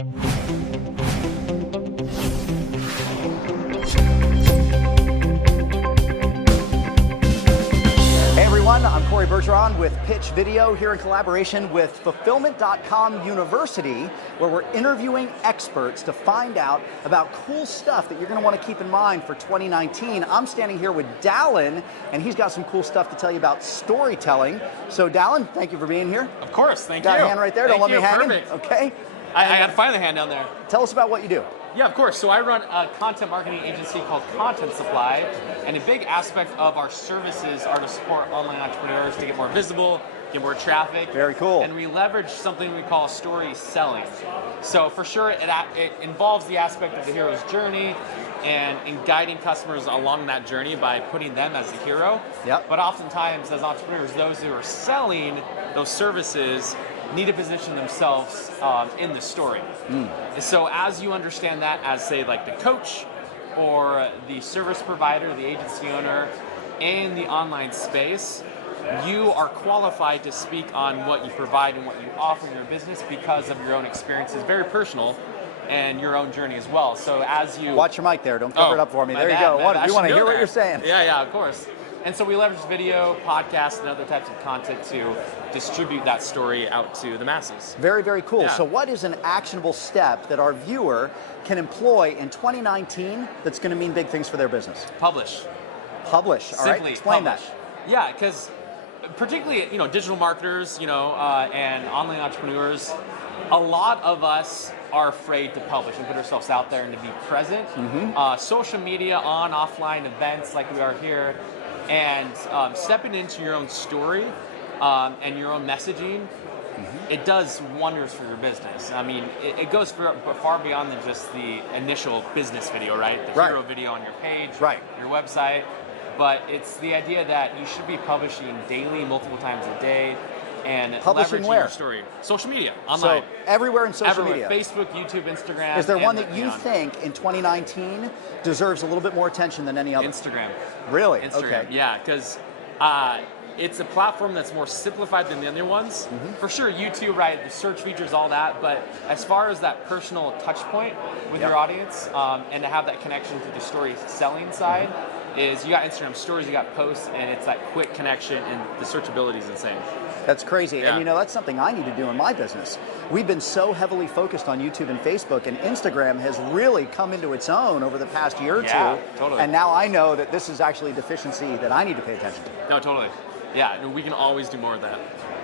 I'm Corey Bergeron with Pitch Video here in collaboration with Fulfillment.com University, where we're interviewing experts to find out about cool stuff that you're going to want to keep in mind for 2019. I'm standing here with Dallin, and he's got some cool stuff to tell you about storytelling. So Dallin, thank you for being here. Of course, thank you. Got a hand right there, don't let me hang it. Okay. I got to find the hand down there. Tell us about what you do. Yeah, of course. So I run a content marketing agency called Content Supply, and a big aspect of our services are to support online entrepreneurs to get more visible, get more traffic. Very cool. And we leverage something we call story selling. So for sure, it involves the aspect of the hero's journey and in guiding customers along that journey by putting them as the hero. Yep. But oftentimes, as entrepreneurs, those who are selling those services need to position themselves in the story. So as you understand that as, say, like the coach or the service provider, the agency owner, in the online space, you are qualified to speak on what you provide and what you offer in your business because of your own experiences, very personal, and your own journey as well. So as you... Watch your mic there, don't cover it up for me. There you go. We want to hear what you're saying. Yeah, of course. And so we leverage video, podcasts, and other types of content to distribute that story out to the masses. Very, very cool. Yeah. So what is an actionable step that our viewer can employ in 2019 that's going to mean big things for their business? Publish. Publish, all right? Simply Explain publish. that. Yeah, because particularly, digital marketers, and online entrepreneurs, a lot of us are afraid to publish and put ourselves out there and to be present. Social media, on, offline events like we are here, and stepping into your own story and your own messaging, it does wonders for your business. I mean, it goes far beyond than just the initial business video, right? The hero video on your page, your website. But it's the idea that you should be publishing daily, multiple times a day, and publishing leveraging where? your story. Social media, online. So everywhere in social media. media. Facebook, YouTube, Instagram. Is there one that you think in 2019 deserves a little bit more attention than any other? Instagram. Really? Instagram, okay. yeah, because it's a platform that's more simplified than the other ones. For sure, YouTube, right, the search features, all that, but as far as that personal touch point with your audience and to have that connection to the story selling side, is you got Instagram stories, you got posts, and it's that quick connection, and the searchability is insane. That's crazy. Yeah. And that's something I need to do in my business. We've been so heavily focused on YouTube and Facebook, and Instagram has really come into its own over the past year or two. Totally. And now I know that this is actually a deficiency that I need to pay attention to. No, totally. Yeah, we can always do more of that.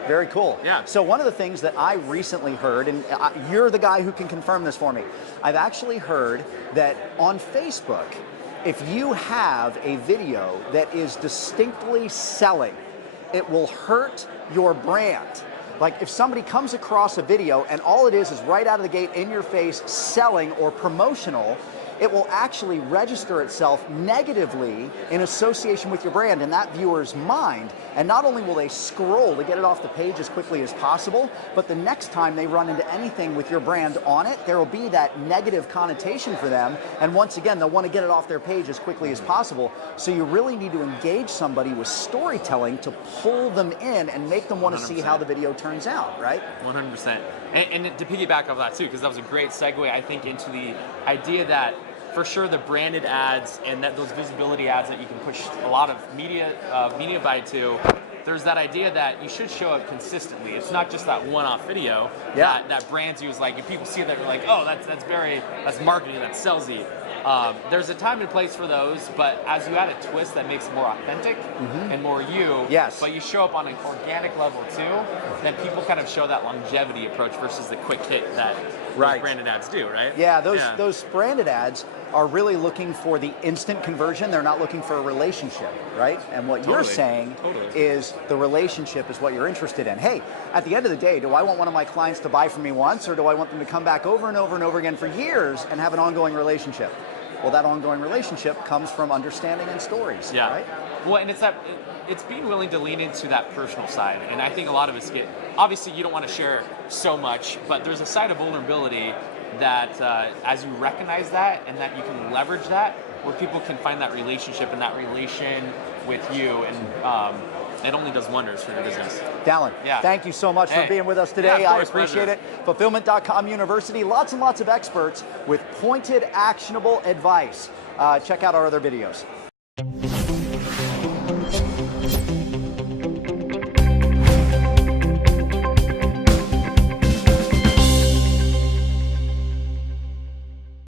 Very cool. Yeah. So one of the things that I recently heard, and you're the guy who can confirm this for me, I've actually heard that on Facebook, if you have a video that is distinctly selling, it will hurt your brand. Like if somebody comes across a video and all it is right out of the gate in your face selling or promotional, it will actually register itself negatively in association with your brand in that viewer's mind. And not only will they scroll to get it off the page as quickly as possible, but the next time they run into anything with your brand on it, there will be that negative connotation for them. And once again, they'll want to get it off their page as quickly as possible. So you really need to engage somebody with storytelling to pull them in and make them want to 100%. See how the video turns out, right? 100%. And to piggyback off that too, because that was a great segue, I think, into the idea that for sure the branded ads and those visibility ads that you can push a lot of media buy to, there's that idea that you should show up consistently. It's not just that one-off video that brands use. Like if people see that, they're like, oh, that's marketing, that's salesy. There's a time and place for those, but as you add a twist that makes it more authentic and more you, but you show up on an organic level too, then people kind of show that longevity approach versus the quick hit that those branded ads do, right? Yeah, those branded ads are really looking for the instant conversion. They're not looking for a relationship, right? And what you're saying is the relationship is what you're interested in. Hey, at the end of the day, do I want one of my clients to buy from me once, or do I want them to come back over and over and over again for years and have an ongoing relationship? Well, that ongoing relationship comes from understanding and stories, right? Well, and it's being willing to lean into that personal side. And I think a lot of us obviously you don't want to share so much, but there's a side of vulnerability that as you recognize that and that you can leverage that, where people can find that relationship and that relation with you and it only does wonders for your business. Dallin, Yeah. thank you so much for being with us today. Yeah, of I course, appreciate pleasure. it. Fulfillment.com University, lots and lots of experts with pointed, actionable advice. Check out our other videos.